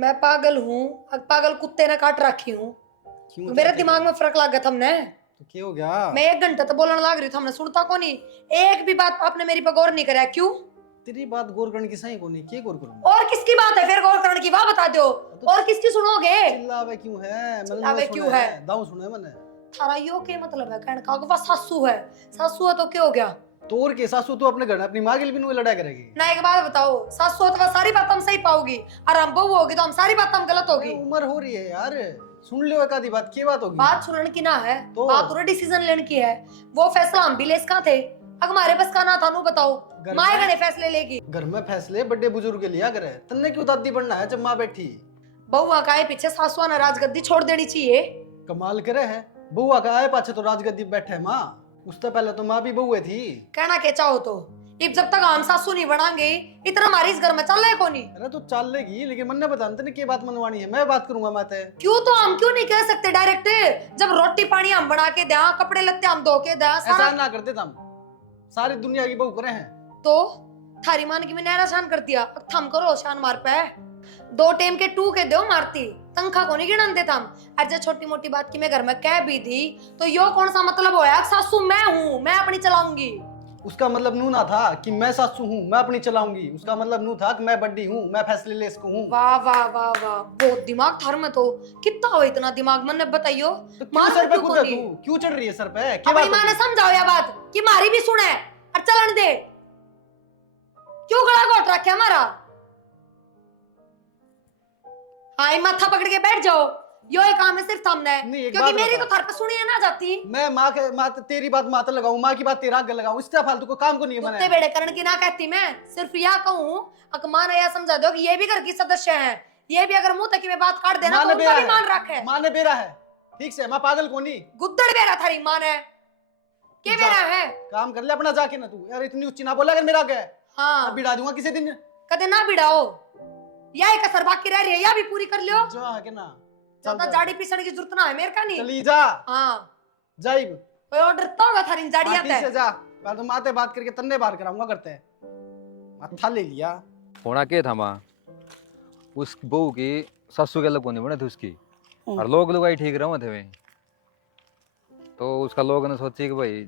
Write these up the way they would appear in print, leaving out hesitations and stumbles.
मैं पागल हूँ, पागल कुत्ते ने काट रखी हूँ। क्यों मेरे चाहते दिमाग हो? में फर्क लग गया हमने। तो क्या हो गया? मैं 1 घंटा तो बोलने लग रही थी, हमने सुनता को नहीं। एक भी बात आपने मेरी पर गौर नहीं करा, क्यों? तेरी बात गौर करने की सही को नहीं, क्या गौर करूं? और किसकी बात है फिर गौर करने की, वाह बता दो। तो और किसकी सुनोगे? चिल्लावे क्यों है? मैंने चिल्लावे सुना क्यों है? दाऊ सुना है मैंने। थारा यो के मतलब है कहने का, वह सासू है। सासू है तो क्या हो गया? तो और के सासू तो अपने घर अपनी माँ के लिए भी नहीं लड़ा करेगी। ना एक बात बताओ, सासू हो तो वह सारी बात हम सही पाओगी, और हम बहू होगी तो हम सारी बात हम गलत होगी। उम्र हो रही है यार, सुन लियो एक आधी बात, क्या बात होगी? बात सुनने की ना है, तो बात पूरा डिसीजन लेने की है। वो फैसला हम भी ले सका थे, अगर हमारे बस का ना था नु बताओ। माँ गणे फैसले लेगी। घर में फैसले बड़े बुजुर्ग के लिया करे, तन्ने क्यों दादी बनना है जब माँ बैठी? बउआ का है पीछे सासुआ ने राजगद्दी छोड़ देनी चाहिए। कमाल करे है, बुआ का आए पाछे तो राजगद्दी पे बैठे माँ। उससे पहले तो माँ भी बहुए थी। कहना के चाहो तो इब जब तक हम सासू नहीं बनाएंगे इतना हमारी इस घर में चल रहा है कोनी। अरे तो चल लेगी, लेकिन मन ने बता तने क्या बात मनवानी है, मैं बात करूंगा मैं ते। क्यों तो हम क्यों नहीं कह सकते डायरेक्ट? जब रोटी पानी हम बना के दें, कपड़े लत्ते हम धो के दें, ऐसा सारा ना करते तुम, सारी दुनिया की बहू करे हैं। तो थारी मान की मैंने शान कर दिया, अब थम करो शान मार पे। 2 टाइम के 2 के दो मारती, तंखा को नहीं गिनन देता हम। अरे छोटी मोटी बात की मैं घर में कह भी थी तो यो कौन सा मतलब होया? सासू मैं हूँ, मैं अपनी चलाऊंगी। उसका मतलब नू ना था कि मैं सासू हूँ मैं अपनी चलाऊंगी, उसका मतलब नू था कि मैं बड्डी हूँ, मैं फैसले ले सकूं। वाह वाह वाह वाह, बहुत दिमाग थार में तो। कितना हो इतना दिमाग, मन ने बताइयो। तो क्यों सर पे कूदा तू? क्यों चढ़ रही है सर पे? क्या अपनी बात माँ ने होगी? समझाओ या बात कि मारी भी सुने और चलन दे। क्यों गला घोट रखे हमारा? हाँ माथा पकड़ के बैठ जाओ, यो एक काम है सिर्फ थमना है, नहीं, एक क्योंकि बात मेरी बता। तो थार पे सुनी है ना जाती। मैं माँ तेरी बात माता लगाऊं, माँ की बात तेरा आगे लगाऊं, इससे फालतू को काम को नहीं है कुत्ते मैंने। बेड़े करण की ना कहती मैं, सिर्फ यह कहूँ अकमान ने यह समझा दो कि ये भी घर की सदस्य हैं। ये भी अगर मुंह तक में बात काट देना तो उनका भी मान रखे। माँ ने बेरा है, ठीक से, मैं पागल को नहीं। गुद्दड़ बेरा थारी माँ ने के बेरा है। काम कर ले अपना जाके ना तू, यार इतनी उच्ची ना बोला अगर मेरा आगे। हाँ बिड़ा दूंगा किसी दिन। कदे ना बिड़ाओ, यह एक असर बाकी रह रही है, यह भी पूरी कर लियो। जो है के ना ज्यादा जाड़ी पीसने की जरूरत ना है मेरे का नहीं। चली जा। हाँ जाइब कोई ऑर्डर तो होगा थारी जाड़ियां ठीक से जा, पहले तो माते बात करके तन्ने बाहर कराऊंगा करते हैं। माथा ले लिया। होना क्या था माँ, उस बहू की सासू के अलग नहीं बने थे उसकी, और लोग लुगाई ठीक रहे थे वे। तो उसका लोग ने सोची कि भाई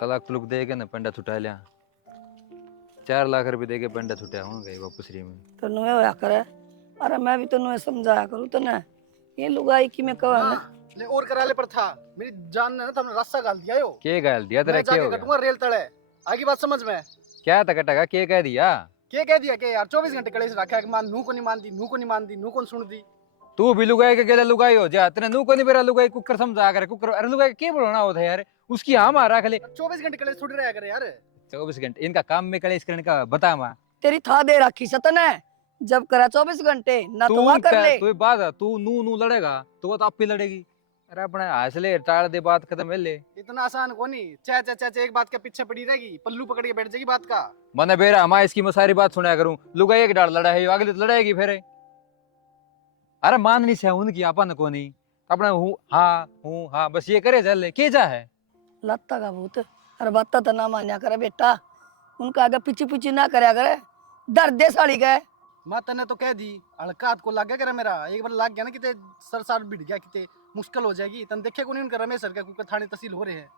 तलाक तुलुक दे के ना पंडा छुटा लिया, 4 लाख रुपए दे के पंडा छुटा होंगे वापस री में। तो नुए होया करे। अरे मैं भी तो नुए समझाया करूँ तो ना ये लुगाई की मैं कहवा ना ले और करा ले पर था, मेरी जान ने ना तुमने रास्ता गाल दिया यो। के गाल दिया तेरा? मैं क्या जाके हो गया? कटूंगा रेल तले। आगे बात समझ में? क्या तकटका के कह दिया? क्या कह दिया? क्या यार 24 घंटे कड़े से रखा है कि मान नू को नहीं मानती, नू को नहीं मानती, नू कौन सुन दी? तू भी लुगाई के गेला लुगाई हो जा, तेने नू को नहीं बेरा लुगाई कुकर समझा कर कुकर। अरे लुगाई के बोलना होता है यार, उसकी हाँ मारा खले 24 घंटे कड़े छुट रहा करे यार। 24 घंटे इनका काम में कलेश करने का बता माँ। तेरी था दे रखी सतन है, जब करा 24 घंटे ना तो तू वहाँ कर ले। तू बात है, तू नू नू लड़ेगा तो वो तो आप भी लड़ेगी। अरे अपने हौसले टाल दे, बात खत्म है ले। इतना आसान को नहीं, चा चा चा एक बात के पीछे पड़ी रहेगी, पल्लू पकड़ के बैठ जाएगी बात का। मने बेरा मैं इसकी मैं सारी बात सुनाया करूं, लुगाई एक डाल लड़ा है अगली तो लड़ाएगी फिर। अरे माननी से उनकी अपन को नहीं, अपना हूँ हाँ बस ये करे चल के जा है लत्ता का भूत। अरे बत्ता तो ना मान्या करे बेटा, उनका आगे पीछे पीछे ना करया करे, दर्द दे साड़ी गए। माता ने तो कह दी, हड़का को लग गया करे मेरा, एक बार लग गया ना किते सर सार बिड़ गया किते मुश्किल हो जाएगी। तन देखे को नहीं उनका रमेश सर का कुकर थाने तहसील हो रहे हैं।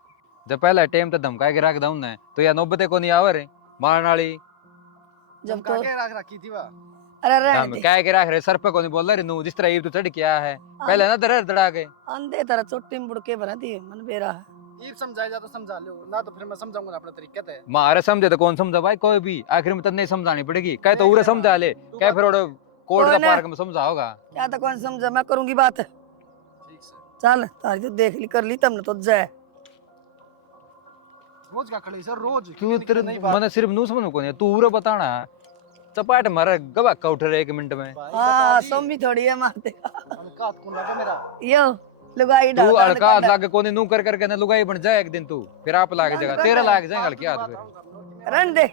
जब पहला टाइम तो धमका के रख दऊं ना तो या नौबते को नहीं आवर मारन वाली। जब तो के रख रखी थी वह। अरे रहने हम दे, कह के रख रहे सर पे को नहीं बोल रहे नू, जिस तरह ये तो चढ़ क्या है पहले ना दर दड़ा के अंधे तरह चोटी में बुड़के बना दी मन बेरा है। ये समझाया जा तो समझा लो ना, तो फिर मैं समझाऊंगा अपना तरीका है। मारे समझे तो कौन समझा भाई, कोई भी आखिर में तब नहीं समझानी पड़ेगी, कह तो उरे समझा ले, कह फिर कोर्ट का पार्क में समझा होगा। क्या तो कौन समझा, मैं करूंगी बात। ठीक से चल तारी तो देख ली कर ली तब तो जाए। रोज का खड़े सर रोज तू तेरे मैंने सिर्फ नू समझ को नहीं, तू उरे बताना चपाट मारे गवा का उठ रहे 1 मिनट में। हाँ सोमी थोड़ी है मारते हल्का कौन लगा मेरा यो लुगाई तू डाल अड़का हाथ लाके कोने नू कर करके ना लुगाई बन जाए एक दिन तू, फिर आप लाके जगह तेरा लाग जाएगा हल्के हाथ फिर। रन दे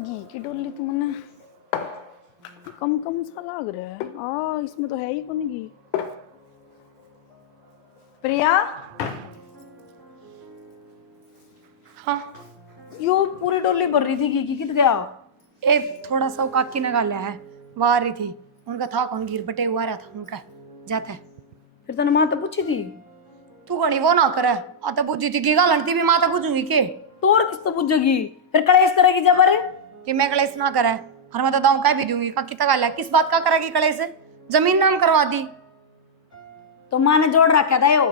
घी की डोली तो मने कम कम सा लग रहा है। इसमें तो है ही कौन घी। प्रिया, हाँ यो पूरी डोली भर रही थी घी की, कित गया? एक थोड़ा सा काकी ने गालिया है वाह रही थी उनका था कौन गिर बटे हुआ रहा था उनका जाता है फिर तने माँ तो पूछी थी तू गणी वो ना करे आता पूछी थी की गालती भी माता पूछूंगी के तो और किस तो पूछेगी फिर कलेश करेगी जब अरे कि मैं कलेश ना करे और मैं तो दाऊं कह भी दूंगी काकी तक गालिया किस बात का करेगी कलेश जमीन नाम करवा दी तो माँ ने जोड़ रखा था यो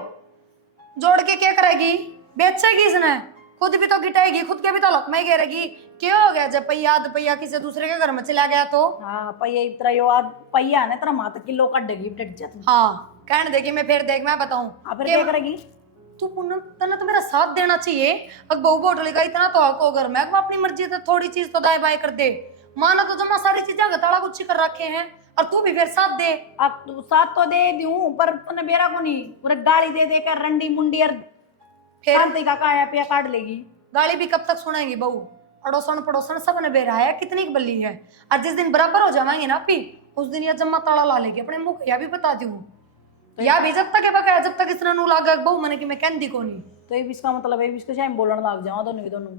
जोड़ के क्या करेगी बेचेगी इसने खुद भी तो गिटाएगी खुद के भी तो लक में गिरेगी क्या हो गया जब पहिया आध पहिया किसी दूसरे के घर में चला गया तो हाँ पहिया इतना यो आज पहिया है ना तेरा माँ तक किलो कटेगी डट जा तू हाँ कहने देगी मैं फिर देख मैं बताऊं फिर क्या करेगी तू पूनम तने तो मेरा साथ देना चाहिए अब बहू बोटली का इतना तो हक हो घर में अब अपनी मर्जी से थोड़ी चीज तो दाएं बाएं कर दे माना तो जमा सारी चीजें गताड़ा गुच्छी कर रखे हैं और तू भी फिर साथ दे अब तू साथ तो दे दूं पर तूने बेरा को नहीं पूरा गाली दे दे कर रंडी मुंडी और फिर शांति का काया पिया काट लेगी गाली भी कब तक सुनाएंगी बहू अड़ोसन पड़ोसन सब ने बेरा है कितनी बल्ली है और जिस दिन बराबर हो जाएंगे ना पी उस दिन यह जम्मा ताला ला लेगी अपने मुंह या भी बता दी हूँ या भी जब तक है बकाया जब तक इस नू लागा बहू मैंने कि मैं कहती को नहीं तो ये भी इसका मतलब है इसके शायद बोलने लग जाओ दोनों के दोनों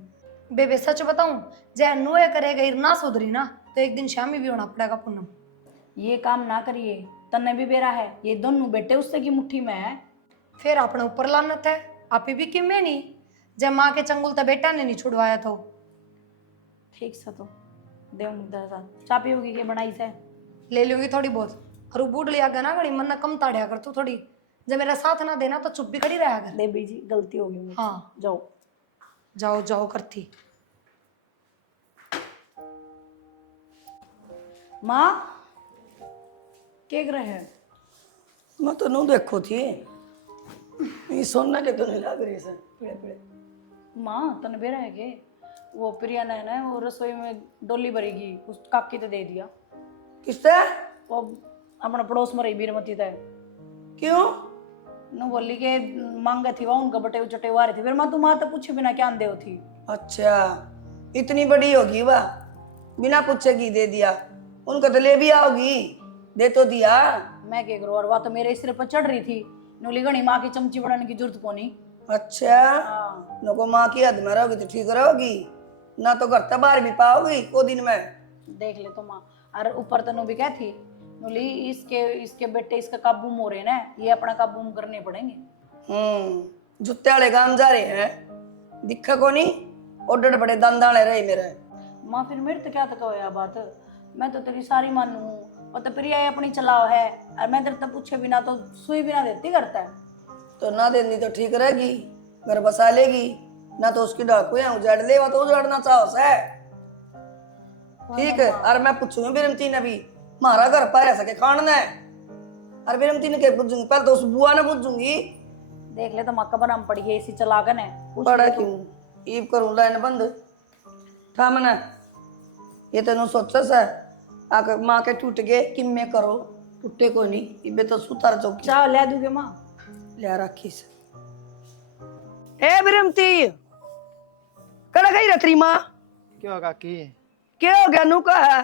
बेबे सच बताऊं जय नुए करेगा ना सुधरी ना तो एक दिन शामी भी होना पड़ेगा पूनम ये काम ना करिए तन्ने भी बेरा है ये दोनों बेटे उससे की मुट्ठी में है फिर अपने ऊपर लानत है आप भी कि मैं नहीं जब माँ के चंगुल तो बेटा ने नहीं छुड़वाया तो ठीक सा तो देव मुद्दा सा चाय पियोगी के बनाई से ले लूंगी थोड़ी बहुत और वो बूढ़ लिया ना घड़ी मन ना कम ताड़िया कर तू थोड़ी जब मेरा साथ ना देना तो चुप भी खड़ी रहा कर देवी जी गलती होगी मुझसे हाँ जाओ जाओ जाओ करती माँ के ग्रह है मैं तो नू देखो थी ये सोना के तो नहीं लग रही से पीड़े पीड़े माँ तने बेरा है के वो प्रिया ने ना वो रसोई में डोली भरेगी उस काकी तो दे दिया किससे वो अपना पड़ोस में रही बीरमती तय क्यों न बोली के मांगे थी वह उनका बटे चटे हुआ रही थी फिर माँ तू माँ तो पूछे बिना क्या दे थी अच्छा इतनी बड़ी होगी वह बिना पूछे की दे दिया उनका तो ले भी आओगी दे तो दिया मैं क्या करूँ और वह तो मेरे सिर पर चढ़ रही थी नोली गणी माँ की चमची बढ़ाने की जरूरत को नहीं अच्छा हाँ नको माँ की हद में रहोगी तो ठीक रहोगी ना तो घर तक बाहर भी पाओगी को दिन में देख ले तो माँ और ऊपर तो नो भी क्या थी नोली इसके इसके बेटे इसका काबू हो रहे ना ये अपना काबू करने पड़ेंगे जुत्ते वाले काम जा रहे हैं दिखा को नहीं ओडड़ बड़े दंदाले रहे मेरे माँ फिर मेरे तो क्या तक होया बात मैं तो तेरी सारी मानू और तो प्रिया ये अपनी चलाओ है और मैं तेरे तो पूछे बिना तो सुई बिना देती करता है तो ना देनी तो ठीक रहेगी घर बसा लेगी ना तो उसकी डाकू या उजाड़ लेवा तो उजाड़ना चाहो से ठीक है और मैं पूछूंगी बिरमती ने भी हमारा घर पर रह सके खाना है और बिरमती ने क्या पूछूंगी पहले तो उस बुआ ने पूछूंगी देख ले तो माँ का बनाम पड़ी है इसी चलागन है पूछ बड़ा ले तू। क्यों ईब करूं लाइन बंद था मना ये तेन सोचा सा आकर माँ के टूट गए कि मैं करो टूटे को नहीं इबे तो सुतार चौकी चाह ले दूंगे माँ ले रखी से ए बिरमती कड़ा गई रतरी माँ क्यों काकी क्या हो गया नू का है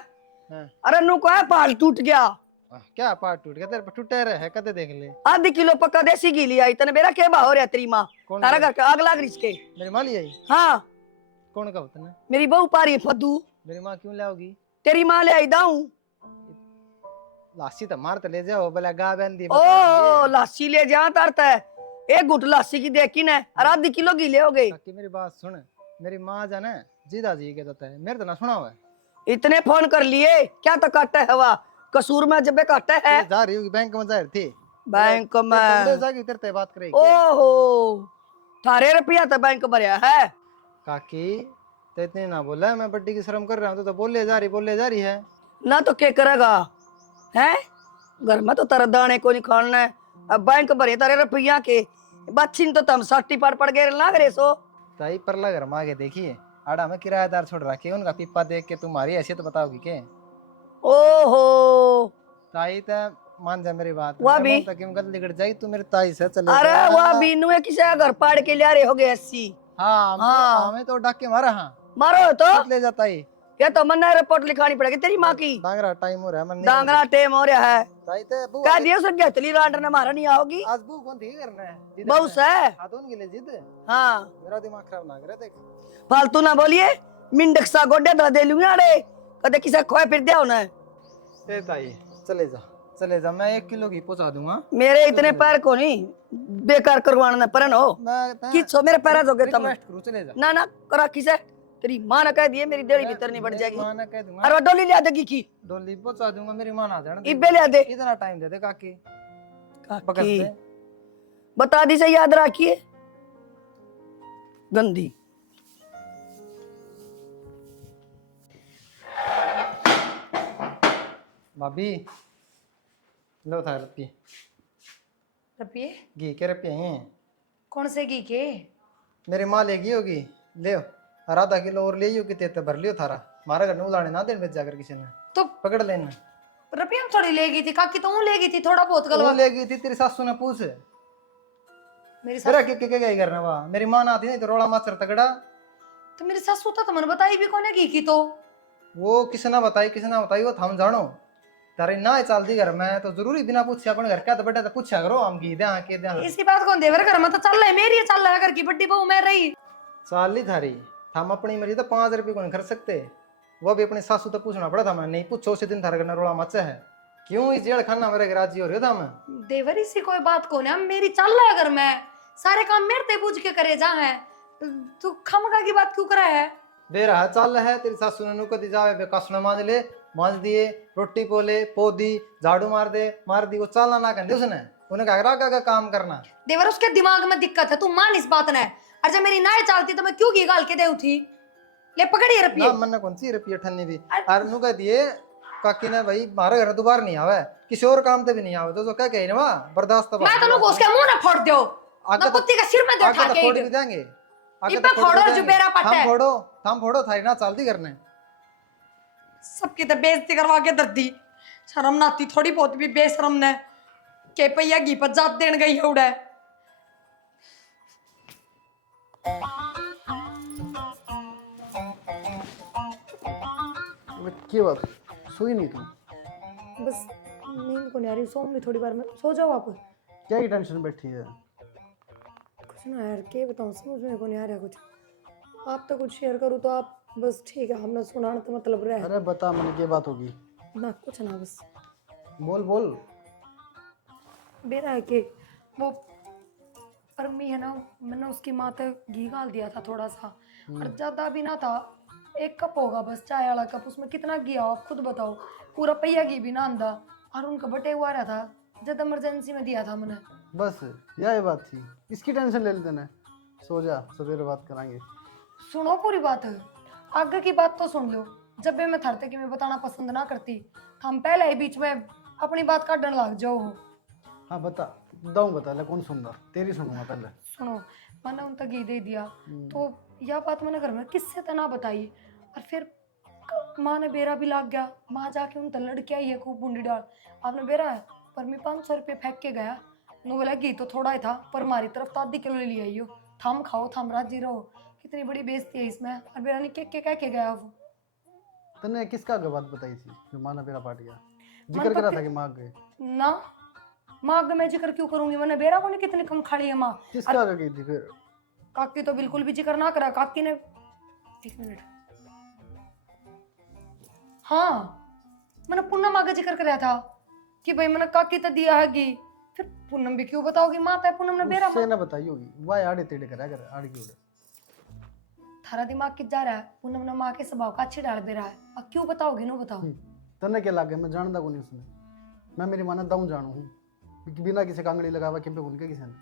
हाँ। अरे नू का है पाल टूट गया क्या पार्ट टूट गया तेरे पर टूटे रहे कदे देख ले आधी किलो पक्का देसी घी लिया इतने मेरा क्या भाव रहा तेरी माँ कौन तारा है? घर का आग लाग रही इसके मेरी माँ ले आई हाँ कौन का होता ना मेरी बहू पा रही है फद्दू मेरी माँ क्यों लाओगी तेरी माँ ले आई दाऊ लासी तो मार तो ले जाओ भला गा बहन दी ओ लासी ले जा तारता है एक गुट लासी की देखी ने और आधी किलो घी ले हो गई काकी मेरी बात सुन मेरी माँ जाना जीदा जी के देता है मेरे तो ना सुना हुआ है इतने फोन कर लिए क्या तो काटा है हवा कसूर में जब काटा है ये जा रही होगी बैंक में जा रही थी बैंक ले में जागी तेरे ते बात करेगी ओहो थारे रुपया तो बैंक भरया है काकी तो इतने ना बोला मैं बड्डी की शर्म कर रहा हूँ तो बोले जा रही है ना तो क्या करेगा है घर में तो तेरा दाने को नहीं खाना है अब बैंक भरे तारे रुपया के बच्ची तो तम सट्टी पड़ गए लाग रे सो ताई परला घर मांगे देखिए आड़ा में किराएदार छोड़ रखे उनका पिप्पा देख के तुम्हारी हैसियत बताओगी के ओहो ताई तो मान जा मेरी बात वह भी क्यों गलती कर जाएगी तू मेरी ताई से चले अरे जा। वह बीनू है किसी घर पाड़ के लिया रे हो गए 80 हाँ हाँ। हमें तो डाके मारा हाँ मारो तो ले जाता ही ये तो मन्ना रिपोर्ट लिखानी पड़ेगी तेरी माँ की डांगरा टाइम हो रहा है मन नहीं डांगरा टेम हो रहा है ताई ते बू कह दिया उसने गहतली रांड ने मारा नहीं आओगी आज बू कौन थी करना है जिद बहुत से हाथों के लिए जिद हाँ मेरा दिमाग खराब ना करे देख फालतू ना बोलिए मिंडक सा गोडे दा दे लूंगा अरे कदे किसे खोए फिर दिया होना है। ए ताई चले जा, मैं 1 किलो घी पहुंचा दूंगा। मेरे इतने पैर को नहीं बेकार करवाना परन हो मैं कि सो मेरे पैर जोगे तुम रिक्वेस्ट करूं, चले जा। ना ना करा किसे तेरी मां ने कह दिए मेरी डेढ़ी भीतर नहीं बढ़ मेरी जाएगी। मां ने कह दूंगा, अरे वो डोली लिया देगी की डोली पहुंचा दूंगा, मेरी मां ना जाने दे। इब्बे लिया दे इतना टाइम दे दे काकी, पकड़ काकी दे। बता दी से याद रखिए गंदी। भाभी लो था रुपये, रुपये घी के रुपये हैं। कौन से घी के? मेरी माँ लेगी होगी, ले आधा किलो और ले कितने तो भर लियो थारा, मारा घर उलाने ना देन बेच जाकर किसी ने, तो पकड़ लेना। रुपये हम थोड़ी लेगी थी काकी, तो ले गई थी थोड़ा बहुत वो गलवा। लेगी थी, तेरी सासू ने पूछ मेरी तेरा सासू के गई करना वाह, मेरी माँ ना आती नहीं तो रोड़ा मास्टर तगड़ा। तो मेरी सासू तो तुमने बताई भी कौन है घी की? तो वो किसी ना बताई वो थम जानो तारे ना चलती घर में तो जरूरी बिना पूछे अपने घर का तो बेटा तो पूछा करो हम घी दे के दे। इसी बात कौन देवर घर में तो चल रहा है, मेरी चल रहा है घर की बड्डी बहू मैं रही। चाली थारी हम अपनी मर्जी तो 5 रुपये को नहीं खर्च सकते, वो भी अपनी सासू तो पूछना पड़ा था। मैं नहीं पूछो उसी दिन थारे घर रोड़ा मचा है, क्यों इस जेल खाना मेरे राजी हो रही था। मैं देवर इसी कोई बात कौन है, मेरी चल रहा है घर में, सारे काम मेरे ते पूछ के करे जा है, तू खमका की बात क्यों करा है? दे रहा चल है, तेरी सासू ने नुको दी जावे कसना मांझ दिए, रोटी पोले पो दी, झाड़ू मार दी, वो चलना ना कर उसने, उन्हें कहा का काम करना। देवर उसके दिमाग में दिक्कत है, तू मान इस बात ने। और जब मेरी नाय चलती तो मैं क्यों घी गाल के दे उठी? ले पकड़ी रुपये। ना मन कौन सी रुपये ठन्नी भी और नु कह दिए काकी ने भाई मारे घर दोबारा नहीं आवे, किसी और काम पे भी नहीं आवे, तो क्या कहे ना बर्दाश्त मैं तो लोग उसके मुंह ना फोड़ दो, आगे ना कुत्ती का सिर में दे उठा के फोड़ भी देंगे, इब्बा फोड़ो जो बेरा पट्टा है। थम फोड़ो थारी ना चलती करने। सबकी तो बेइज्जती करवा के दर्दी, शर्म ना आती थोड़ी बहुत भी बेशरम ने के पैया घी पर जात देन गई है उड़े। क्या बात, सोई नहीं तुम? बस नींद को नहीं आ रही, सो भी थोड़ी बार में सो जाओ आप। क्या की टेंशन बैठी है? कुछ ना यार, क्या बताऊं, समझ में को नहीं आ रहा कुछ। आप तो कुछ शेयर करूँ तो आप बस ठीक है, हमने सुना तो मतलब रहे अरे बता मैंने क्या बात होगी? ना कुछ ना, बस बोल। बेरा है कि वो परमी है ना, मैंने उसकी माँ तक घी गाल दिया था थोड़ा सा, और ज्यादा भी ना था, 1 कप होगा बस, चाय वाला कप, उसमें कितना घी आओ आप खुद बताओ, पूरा पहिया घी भी ना आंदा, और उनका बटे हुआ रहा था, जब इमरजेंसी में दिया था मैंने। बस यही बात थी, इसकी टेंशन ले लेते ना, सो जा, सवेरे बात कराएंगे। सुनो पूरी बात, आगे की बात तो सुन लो। जब भी मैं थरते कि मैं बताना पसंद ना करती, हम पहले ही बीच में अपनी बात काटने लग जाओ। हाँ बता ले, कौन सुन रहा? तेरी सुनूंगा पहले। सुनो, मैंने उन तक घी दे दिया, तो यह बात मैंने घर में किससे तो ना बताई, और फिर माँ ने बेरा भी लाग गया, माँ जाके उन तक लड़के आई है खूब बूंदी डाल, आपने बेरा है पर मैं 500 रुपये फेंक के गया, नो बोला घी तो थोड़ा ही था, पर हमारी तरफ तो 1/2 किलो ले लिया आई हो, थम खाओ थम राजी रहो। कितनी बड़ी बेइज्जती है इसमें, और बेरा ने के कह के गया वो। तने किसका बात बताई थी जो माँ ने मेरा पाट गया? मन जिक्र तो करा था कि माँ गए ना, माँ आगे मैं जिक्र क्यों करूंगी, मैंने बेरा को नहीं कितनी कम खाड़ी है माँ। किसका आगे गई थी फिर? काकी तो बिल्कुल भी जिक्र ना करा, काकी ने 1 मिनट, हाँ मैंने पूनम आगे जिक्र कराया था कि भाई मैंने काकी तो दिया है घी, फिर पूनम भी क्यों बताओगी, माता है पूनम ने बेरा। उससे ना बताई होगी, वाह आड़े तेड़े करा कर आड़ की उड़े। थारा दिमाग किस जा रहा है, पूनम ने माँ के स्वभाव का अच्छी डाल बेरा है, अब क्यों बताओगी, नो बताओ। तने क्या लागे, मैं जानता को नहीं उसने, मैं मेरी माने दम जानू हूँ, बिना किसी कांगड़ी लगावा के पे उनके किसी ने।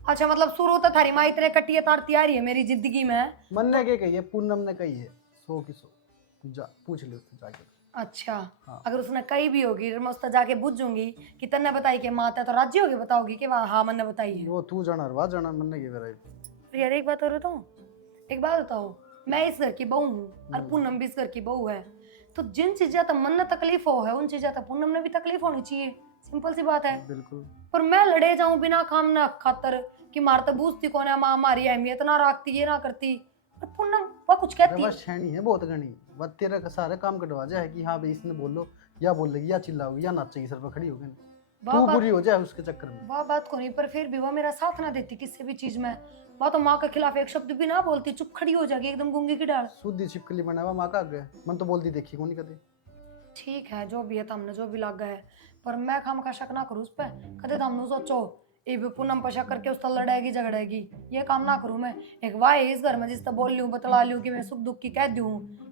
अच्छा मतलब शुरू तो थारी माँ इतने कटिए तार तैयारी है मेरी जिंदगी में। मन ने क्या कही है? पूनम ने कही है 100 की 100, जा पूछ ले उससे जाके। अच्छा हाँ। अगर उसने कही भी होगी मैं उससे जाके पूछूंगी कि तन्ने बताई कि माता तो राजी होगी, बताओगी कि वहाँ हाँ मैंने बताई है। वो तू जाना रवा जाना, मन ने क्या यार एक बात और बताऊं, एक बात बताओ, मैं इस घर की बहू हूँ और पूनम भी इस घर की बहू है, तो जिन चीजें तो मन ने तकलीफ हो है उन चीजें तो पूनम ने भी तकलीफ होनी चाहिए, सिंपल सी बात है। बिल्कुल। पर मैं लड़े जाऊं बिना काम ना खातर कि मार तो बूझती कौन है, माँ हमारी अहमियत ना रखती, ये ना करती, पर पूनम वह कुछ कहती है। बस छेनी है बहुत घनी, वह तेरा का सारे काम कटवा जाए कि हाँ भाई इसने बोलो, या बोलेगी या चिल्लाओगी या नाचेगी सर पर खड़ी होगी। वाह तू बात बुरी हो जाए उसके चक्कर में। वाह बात को नहीं, पर फिर भी वो मेरा साथ ना देती किसी भी चीज में। वह तो माँ के खिलाफ एक शब्द भी ना बोलती, चुप खड़ी हो जाएगी एकदम गूंगी की डाल। सुधी छिपकली बना हुआ माँ का आगे मन तो बोलती देखी को नहीं कदे। ठीक है जो भी है तुमने जो भी लग गया है, पर मैं खाम का शक ना करूँ उस पर। कदे तुमने सोचो ये भी पूनम पर शक करके उससे लड़ेगी झगड़ेगी, ये काम ना करूँ मैं। एक वाह इस घर में जिससे बोल लूँ बतला लूँ कि मैं सुख दुख की कह दूँ,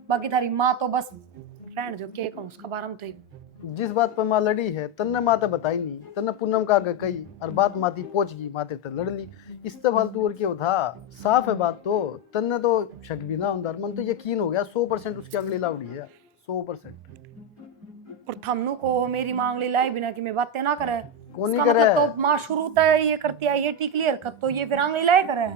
बाकी थारी माँ तो बस रहने जो के कहूँ उसका बारे में तो ही। जिस बात पर माँ लड़ी है तन्ने माते बताई नहीं, तन्ने पूनम का आगे कही और बात माती पहुंच गई, माते तक लड़ ली। इससे फालतू और क्या था, साफ है बात। तो तन्ने तो शक भी ना अंदर मन तो यकीन हो गया 100% उसकी अगली लाउड़ी है 100%। और थमनू को मेरी मांगली लाई बिना कि मैं बातें ना करे, कौन नहीं उसका करे? मतलब तो माँ शुरू तय ये करती है ये टिकली हरकत, तो ये फिर आंगली लाई करे।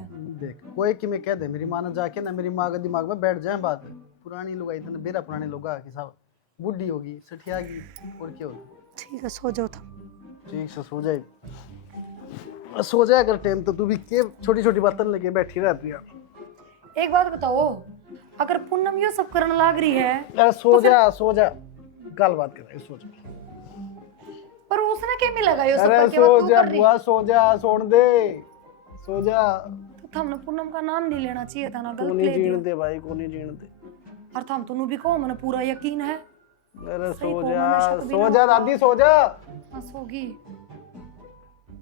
देख कोई कि मैं कह दे मेरी माँ ने जाके ना मेरी माँ के दिमाग में बैठ जाए बात। पुरानी लोग आई तने बेरा पुराने लोग कि साहब बुढ़ी होगी सठियागी और क्या होगी। ठीक है सो जाओ था। ठीक से सो जाए, सो जाए अगर टाइम तो तू भी के छोटी छोटी बातें लेके बैठी रहती है। एक बात बताओ, अगर पूनम ये सब करने लग रही है अरे सो जा सो जा, गल बात कर सो जा। पर उसने क्या मिलेगा ये सब अरे करके, सो वो तू जा कर रही। बुआ सो जा, सोन दे सो जा। तो हमने पूनम का नाम नहीं लेना चाहिए था ना, को गलत नहीं ले दिया। जीण दे भाई, को नहीं जीण दे। और थम तू भी कहो मैंने पूरा यकीन है। अरे सही सो को जा मैंने शक भी सो ना जा होता। दादी सो जा। हाँ सोगी।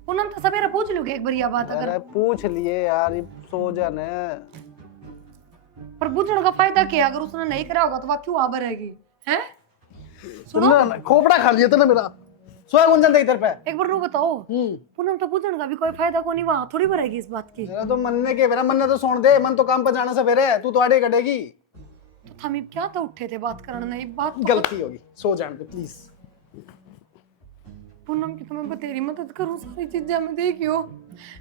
पूनम तो सवेरे पूछ लूंगी एक बार ये बात, अरे अगर पूछ लिए यार, ये सो जा ने। पर बुझने का फायदा क्या है? अगर उसने नहीं करा होगा तो वह क्यों आबर रहेगी हैं? सुनो तुमने खोपड़ा खा लिया था ना मेरा, सोया गुंजन दे इधर पे। एक बार रू बताओ, पूनम तो बुझने का भी कोई फायदा को नहीं, वहां थोड़ी भरेगी इस बात की। मेरा तो मनने के मेरा मन ने तो सोन दे, मन तो काम पर जाना सवेरे, तू तो आड़े कटेगी। तो थमी क्या तो उठे थे बात करने, नहीं बात तो गलती होगी, सो जाने दे प्लीज। पूनम की तो मैं तेरी मदद करूं, सारी चीजें मैं देखियो।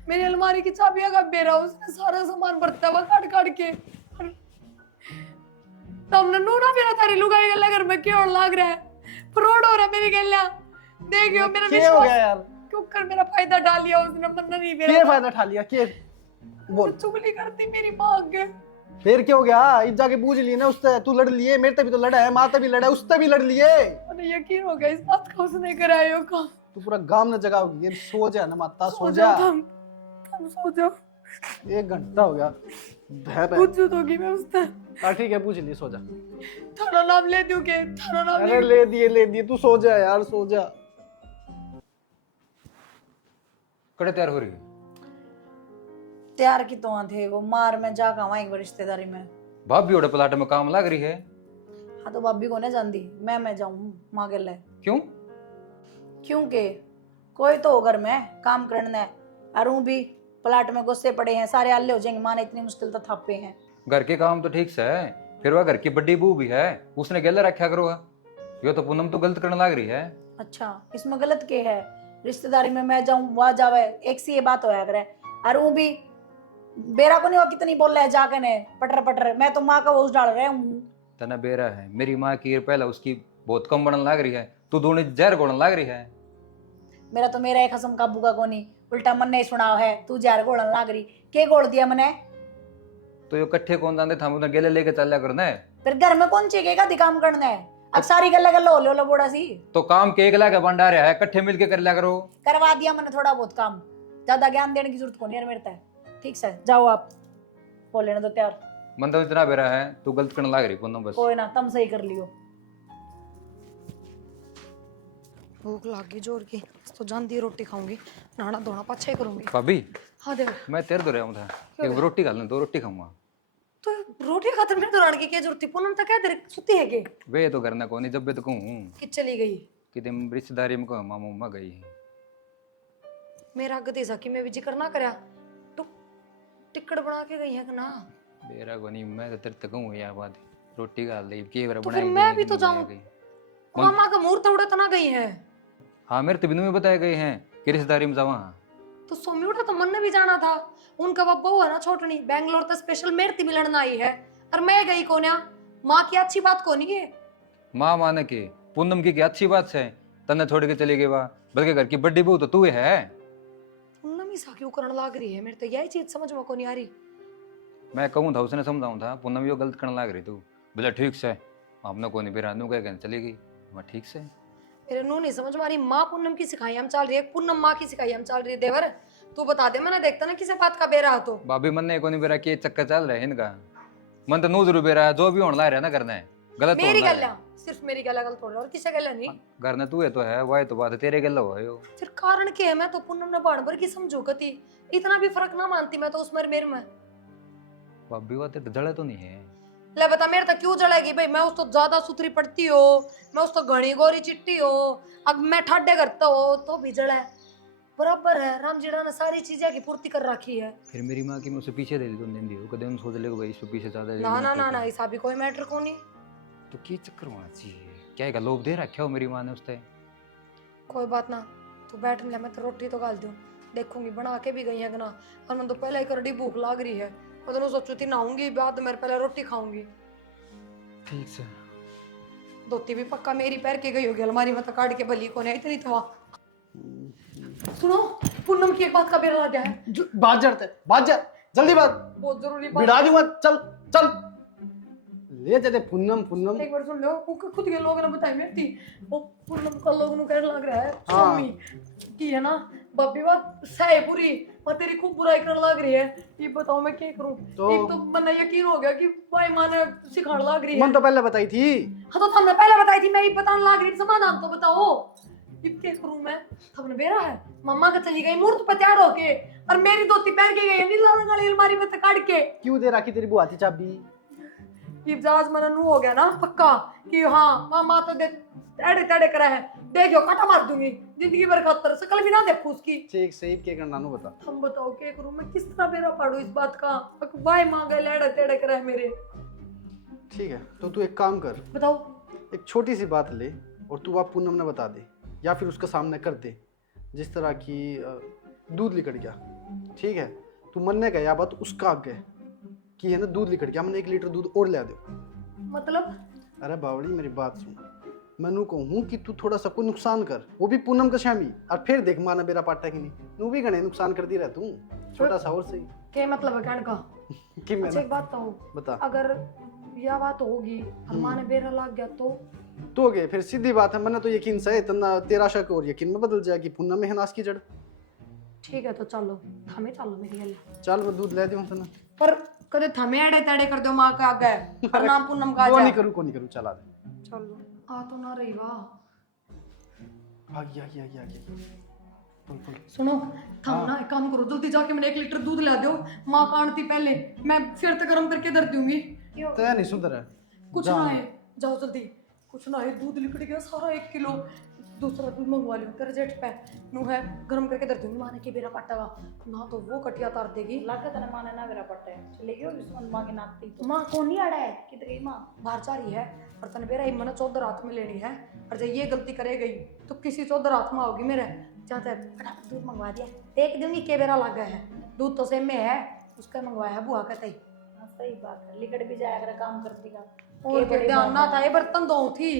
मेरी अलमारी की चाबियां का बेरा उसने सारा सामान बरता हुआ काट काट के। और तुमने नूरा मेरा थारी लुगाई गल्ला घर में क्यों लाग रहा है, फ्रॉड हो रहा है मेरी गल्ला। देखियो मेरा क्या हो गया विश्वास यार? क्यों कर मेरा फायदा डाल लिया उसने, मन्ना नहीं क्या मेरा। फायदा उठा लिया के बोल। चुगली करती मेरी मां के। फिर क्या हो गया? इस जाके पूछ लिए ना उससे, तू लड़ लिए, मेरे से भी तो लड़ा है, माँ से भी लड़ा है, उससे भी लड़ लिए। मुझे यकीन हो गया इस बात का उसने करायो का। तू पूरा गांव ने जगाओगी। ये सो जा ना माता, सो सो जा। जाओ तुम सो जाओ। 1 घंटा हो गया। पूछ दोगी मैं उससे। हाँ ठीक है पूछ लिए, सो जा। थाना नाम ले दूं के? थाना नाम अरे ले दिए, तू सो जा यार, सो जा। कड़े तैयार हो रही है? तैयार की तो थे वो मार में जा कहा एक बार रिश्तेदारी में। भाभी ओड़े प्लाट में काम लग रही है। हाँ तो भाभी को नहीं जानती, मैं जाऊँ माँ के लिए। क्यों? क्योंकि कोई तो हो घर में काम करना है, और ऊं भी प्लाट में गुस्से पड़े हैं, सारे हल्ले हो जाएंगे, माँ ने इतनी मुश्किल तो थापे हैं। घर के काम तो ठीक से है, फिर वह घर की बड़ी बहू भी है, उसने गले रखा करो। यो तो पूनम तो गलत करने लग रही है। अच्छा इसमें गलत के है? रिश्तेदारी में मैं जाऊं वहां जावे, एक सी ये बात होया करे। और ऊं भी बेरा को नहीं, वो कितनी बोल रहा है जाके ने पटर पटर, मैं तो माँ का वो डाल रहा हूँ। तना बेरा है, मेरी माँ की पहले उसकी बहुत कम बनने लग रही है, तू दोनों जहर घोड़ने लग रही है। मेरा तो मेरा एक हसम काबू का कोनी, उल्टा मन ने सुना है तू जार घोड़न लाग रही। के घोड़ दिया मने? तो यो कट्ठे कौन जानते था, उन्हें गले लेके चल करना है। फिर घर में कौन चीखेगा दिकाम करना है? अब सारी गल्ला गल्ला हो लो बोड़ा सी तो काम के एक लाके बंडा रहा है, कट्ठे मिलके कर लिया करो। करवा दिया मैंने थोड़ा बहुत काम, ज्यादा ज्ञान देने की जरूरत को नहीं है मेरे तक। ठीक से जाओ आप, हो लेने दो तैयार। मन तो इतना बेरा है, तू गलत करने लग रही पूनम बस। कोई ना, तुम सही कर लियो। भूख लगी जोर की, तो जानती रोटी खाऊंगी, नहाना धोना पाछे ही करूंगी। भाभी हाँ देव मैं तेरे दो रहा हूँ था, एक रोटी खा लें, 2 रोटी खाऊंगा। तो रोटी खातर मेरे दौरान की क्या जरूरत थी? पूनम तक क्या तेरे सुती है के? वे तो करना को नहीं, जब भी तो कहूँ कि चली गई कि तुम रिश्तेदारी में कहूँ मामा उम्मा गई है। मेरा गति सा कि मैं भी जिक्र ना करया, तो टिकट बना के गई है कि ना? मेरा को नहीं, मैं तो तेरे तक कहूँ यार बात, रोटी खा ली के बार तो बनाई फिर मैं गई भी कि तो नहीं जाऊं। गई। मामा का मुहूर्त उड़ा तना गई है। हाँ मेरे तो बिनु में बताए गए हैं कि रिश्तेदारी में जावा। तो सोमी उड़ा तो मन ने भी जाना था, उनका वो बहू है ना छोटनी, बैंगलोर तो स्पेशल मेरे से मिलने आई है, और मैं गई कोन्या। माँ की अच्छी बात को नहीं है। माँ माने के पूनम की अच्छी बात है, तन्ने छोड़ के चली गई वाह, बल्कि घर की बड़ी बहू तो तू है। पूनम ही सा क्यों करने लग रही है, मेरे तो यही चीज समझ में को नहीं आ रही। मैं कहूँ था उसने समझाऊँ था, पूनम यो गलत करने लग रही तू। बोला ठीक से, हमने को नहीं बिरानू कह चली गई। मैं ठीक से मेरे नू नहीं समझ मारी, माँ पूनम की सिखाई हम चल रही है, पूनम माँ की सिखाई हम चल रही है। देवर तू बता दे, मैंने देखता ना किसे बात का बेरा हो तो। भाभी मन ने को नहीं बेरा के चक्कर चल रहे हैं इनका। मन तो नू जरूर बेरा जो भी होने ला रहा है ना करना है गलत मेरी होने ला गल रहा है। सिर्फ मेरी गल गलत हो रहा और किसे गल नहीं। घर ने तू है तो है वह तो बात है तेरे गल हुआ है यो। फिर कारण क्या है? मैं तो पूनम ने बाण भर की समझो कती, इतना भी फर्क ना मानती मैं तो उस मेरे में। भाभी वो तेरे जड़े तो नहीं है। ले बता मेरे तक क्यों जलेगी भाई? मैं उस तो ज्यादा सुथरी पड़ती हो, मैं उस तो घनी गोरी चिट्टी हो, अब मैं ठाडे करता हो तो भी जड़ा है। बराबर है, राम जीड़ा ने सारी चीजें की पूर्ति कर रखी है। फिर मेरी माँ की मैं उसे पीछे दे दी तो दिन दी कदे उन सोच ले भाई इससे पीछे ज्यादा ना ना ना ना, ऐसा भी कोई मैटर को नहीं। तो की चक्कर होना चाहिए क्या है लोभ दे रखा हो मेरी माँ ने उससे। कोई बात ना, तू बैठ ले, मैं तो रोटी तो गाल दूं, देखूंगी बना के भी गई है कि ना। और मैं तो पहले ही करडी भूख लाग रही है, मैं तो सोचू थी नहाऊंगी बाद मेरे पहले रोटी खाऊंगी। ठीक से धोती भी पक्का मेरी पैर के गई होगी अलमारी में, तो काट के भली को नहीं इतनी तो। सुनो, पूनम की एक बात का बेरा लग गया है। बात जड़ते बात जा, जल्दी बात, बहुत जरूरी बात। बिड़ा दूंगा, चल चल ले तेरे पूनम पूनम। एक बार सुन लो, वो खुद के लोग ने बताई मेरी थी, वो पूनम का लोग नु कह लग रहा है हाँ। मम्मी की है ना बब्बी बात सही पूरी, पर तेरी खूब बुराई करने लग रही है। ये बताओ मैं क्या करूं? एक तो मन यकीन हो गया कि भाई माँ ने सिखाने लग रही है। मन तो पहले बताई थी। हाँ तो तुमने पहले बताई थी, मैं ही बताने लग रही थी, समाधान तो बताओ। ये क्या करूं मैं? तुमने बेरा है मम्मा का चली गई मूर्त पर तैयार होके, और मेरी धोती पहन के गई नीला रंग वाली अलमारी में से काट के। क्यों दे रखी तेरी बुआ की चाबी? इब्जाज मन नू हो गया ना पक्का कि हाँ मामा तो देख टेढ़े टेढ़े करा है, देखो काटा मार दूंगी जिंदगी भर खातर, शकल भी ना देखूं उसकी। ठीक सही के करना नु बता। हम बताओ क्या करूं मैं? किस तरह बेरा पाड़ू इस बात का? भाई मांगे लेड़े टेढ़े करा है मेरे। ठीक है तो तू एक काम कर, बताओ। एक छोटी सी बात ले और तू आप पूनम ने बता दे, या फिर उसका सामने कर दे। जिस तरह की दूध लिकड़ गया, ठीक है, तू मन ने गया बात उसका आगे कि है ना दूध लिकड़ गया, मैंने 1 लीटर दूध और ले दो। मतलब अरे बावड़ी मेरी बात सुन, मैं कहूँ कि तू थोड़ा सा को नुकसान कर, वो भी पूनम का शामी, और फिर देख माना बेरा पाटा कि नहीं, नू भी गणे नुकसान करती रह तू छोटा सा और सही। क्या मतलब है कहने का? कि मैं अच्छा एक बात तो बता अगर यह बात होगी और माँ ने बेरा लग गया तो हो गए फिर सीधी बात है, मैंने तो यकीन से इतना तेरा शक और यकीन में बदल जाएगी, पूनम में है नाश की जड़। ठीक है तो चलो हमें चलो मेरी गल। चल मैं दूध ले दूँ तना। पर कदे थमे एड़े तेड़े कर दो माँ का आगे और नाम पूनम का को आ नहीं जाए। करूँ को नहीं करूँ, चला दे। चलो आ तो ना रही वाह। आ गया आ गया आ गया आ गया। बोल बोल। सुनो थम ना एक काम करो, जल्दी जाके मैंने 1 लीटर दूध ला दो, माँ काटती पहले, मैं फिर तक गर्म करके धर दूंगी। तो नहीं सुधर है। कुछ ना है, जाओ जल्दी। कुछ ना है, दूध लिकड़ गया सारा 1 किलो, दूसरा दूध मंगवा लियो तेरे जेठ पे नू है, गर्म करके धर दूंगी। माँ ने की बेरा पट्टा ना तो वो कटिया तार देगी। लागत है ना माने ना मेरा पट्टे चले गयो विस्मन मां के नाकती तो माँ कौन नहीं आड़ा है कित गई मां बाहर जा रही है, और तने बेरा मन 14 हाथ में लेनी है, और जब ये गलती करे गई तो किसी 14 हाथ में आओगी मेरे। जाते फटाफट दूध मंगवा दिया, देख दूंगी के बेरा लगा है, दूध तो सेम में है, उसका मंगवाया है बुआ कहते ही। हाँ, सही बात है लिकड़ भी जाया कर काम करती का और के ध्यान ना था, ये बर्तन धो थी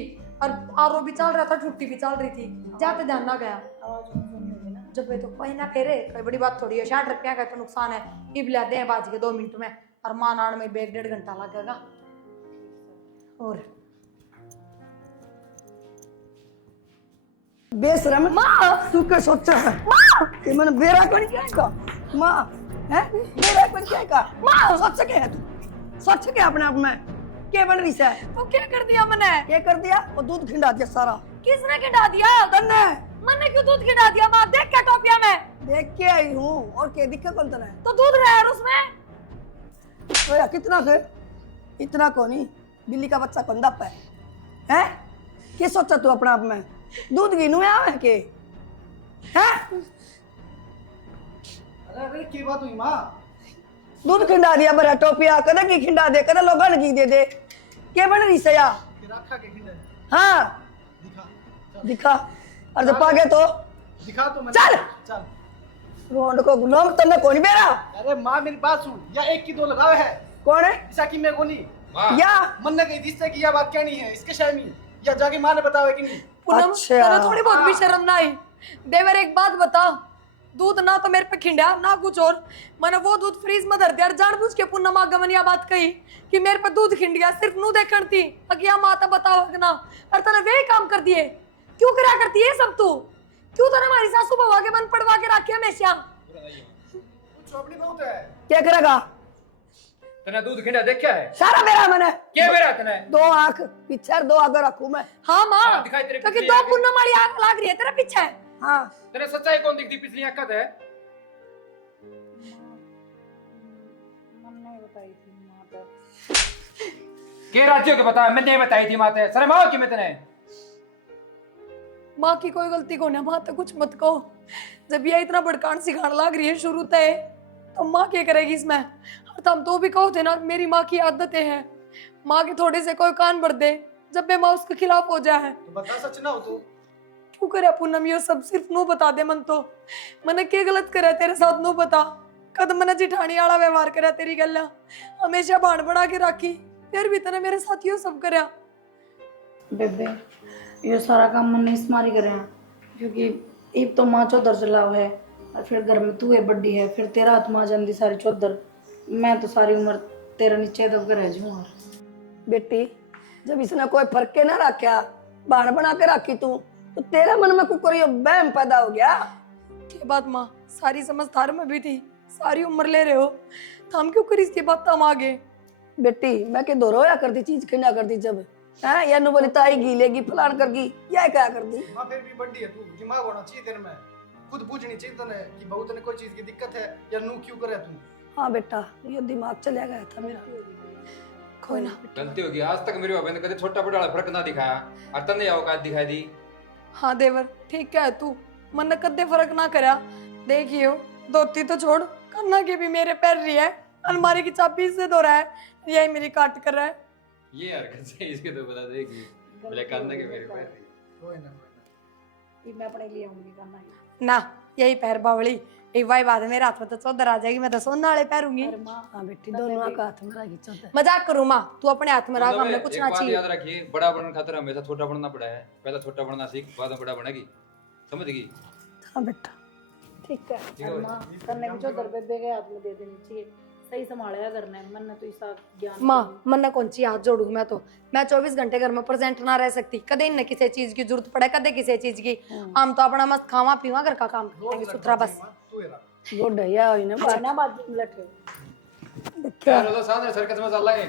और आरो भी चल रहा था, छुट्टी भी चल रही थी, जाते ध्यान ना गया। आवाज सुनी होगी ना जब ये तो कोई ना फेरे, कोई बड़ी बात थोड़ी है, 60 रुपया का तो नुकसान है, इब लाते हैं बाज के 2 मिनट में, और मां नान में 1-1.5 घंटा लगेगा। और बेशरम माँ तू क्या सोचा है कि मैंने बेरा कौन क्या का माँ है बेरा कौन क्या का माँ सोच के है तू सोच के अपने आप में क्या बन रही है? वो क्या कर दिया मैंने? क्या कर दिया? वो दूध खिंडा दिया सारा। किसने खिंडा दिया? तन्ने मैंने क्यों दूध खिंडा दिया? माँ देख क्या टोपिया में देख के आई हूँ, और क्या दिक्कत कौन तने? तो दूध रहा है उसमें। तो यार कितना थे? इतना को नहीं, बिल्ली का बच्चा कौन दप है? क्या सोचा तू अपने आप में? दूध गिनू आवे के हैं? अरे की बात हुई माँ? दूध खिंडा दिया बरा टोपिया, कदे की खिंडा दे, कदे लोगन की दे दे, क्या बन रही है यार? रखा के खिंडे हाँ दिखा दिखा, और जब पागे तो दिखा तो चल चल। रोंड को गुलाम तन्ने कौन बेरा? अरे माँ मेरी बात सुन, या 1 की 2 लगावे है कौन है? ऐसा कि मैं कोनी या मन ने कही जिससे कि यह बात कहनी है इसके शामी, या जाके माँ ने बतावे कि नहीं? पूनम अच्छा। तेरा थोड़ी बहुत भी शर्म ना आई? देवर एक बात बता, दूध ना तो मेरे पे खिंडा ना कुछ और, मैंने वो दूध फ्रीज में धर दिया, जानबूझ के पूनम आगमन यह बात कही कि मेरे पे दूध खिंड गया, सिर्फ नू देखण थी अगिया माता बताओ ना, और तने वे काम कर दिए। क्यों करा करती है सब तू? क्यों तो हमारी सासू बहू के बंद पड़वा के रखे हमेशा? क्या करेगा? तने दूध खिंडा देखा है? सारा मेरा मन है। क्या मेरा तने? दो आंख पीछे दो आगे रखूं मैं। हाँ माँ, हाँ, दिखाई तेरे क्योंकि पिछली दो आंखें। पुन्नम वाली आंख लाग रही है तेरा पीछे। हाँ तेरे सच्चाई कौन दिखती पिछली आंख है? मैंने बताई थी माँ तो। के राज्यों के बता, मैंने बताई थी माते। सरे माँ की मैं तने। माँ की कोई गलती को ना, माँ तो कुछ मत कहो। जब ये इतना भड़कान सिखाने लग रही है शुरू से, तो माँ क्या करेगी इसमें? और तुम तो भी कहो थे ना, मेरी माँ की आदतें हैं। माँ के थोड़े से कोई कान भर दे, जब भी माँ उसके खिलाफ हो जाए। तो बता सच ना हो तू। क्यों करे पूनम ये सब? सिर्फ नू बता दे मन तो। मैंने क्या गलत करा तेरे साथ? नू बता। कद मैंने जिठानी वाला व्यवहार करा तेरी गल, हमेशा भाण बना के रखी, फिर भी तने मेरे साथ यो सब करा। बेबे ये सारा काम मन इस मारी करे हैं, क्योंकि एक तो माँ चौधर चलाव है, और फिर घर में तू है बड्डी है, फिर तेरा हाथ माँ जाती सारी चौधर। मैं तो सारी उम्र तेरा नीचे दब के रह जाऊँ। बेटी, जब इसने कोई फर्क के ना रखा, बाण बना के रखी तू, तो तेरे मन में कुकरी बहम पैदा हो गया। ये बात माँ सारी समझदार में भी थी, सारी उम्र ले रहे हो, तो हम क्यों करी इसकी बात? हम आगे बेटी मैं के दो रोया करती चीज खिंडा करती जब है या नु बोली ताई गीलेगी फलान करगी, या क्या करती? माँ फिर भी बड़ी है तू, दिमाग होना चाहिए तेरे में। खुद पूछनी चाहिए तने कि बहू तने कोई चीज की दिक्कत है या नू क्यों करे तू। हाँ बेटा, ये दिमाग चला गया था मेरा। कोई ना। गलती होगी, आज तक मेरे बाबा ने कभी छोटा बड़ा वाला फर्क ना दिखाया, और तने औकात दिखाई दी। हाँ देवर ठीक है तू, मन ने कदे फर्क ना करा। देखियो धोती तो छोड़, कन्ना के भी मेरे पैर रही है, अलमारी की चाबी से धो रहा है, यही मेरी काट कर रहा है। ये हरकत से इसके तो बता देगी बोले कांदा के मेरे पैर। कोई ना ये मैं अपने लिए आऊंगी करना है। ना यही पैर बावली, एक बाई बात है मेरे हाथ में तो चौधर आ जाएगी, मैं तो सोना वाले पैरूंगी। अरे माँ हाँ बेटी, दोनों का हाथ में रखी चौधर। मजाक करूँ माँ, तू अपने हाथ में रख, हमने कुछ एक ना बात चाहिए। याद रखिए, बड़ा बनने खातिर हमेशा छोटा बनना पड़ा है। पहले छोटा बनना सीख, बाद में बड़ा बनेगी, समझ गई? हाँ बेटा ठीक है। अरे माँ करने की चौधर बेबे के हाथ में दे देनी चाहिए, सही संभालेगा करने मन ने तो इसका ज्ञान। माँ मन ने कौन सी हाथ जोड़ू मैं तो? मैं 24 घंटे घर में प्रेजेंट ना रह सकती, कदे इन्हें किसी चीज की जरूरत पड़े, कदे किसी चीज की। हम तो अपना मस्त खावा पीवा घर का काम करेंगे सुथरा बस। तू है ना। वो ढैया हुई ना अच्छा ना बात लटे यार वो तो सामने सर्कस में चल रहा है।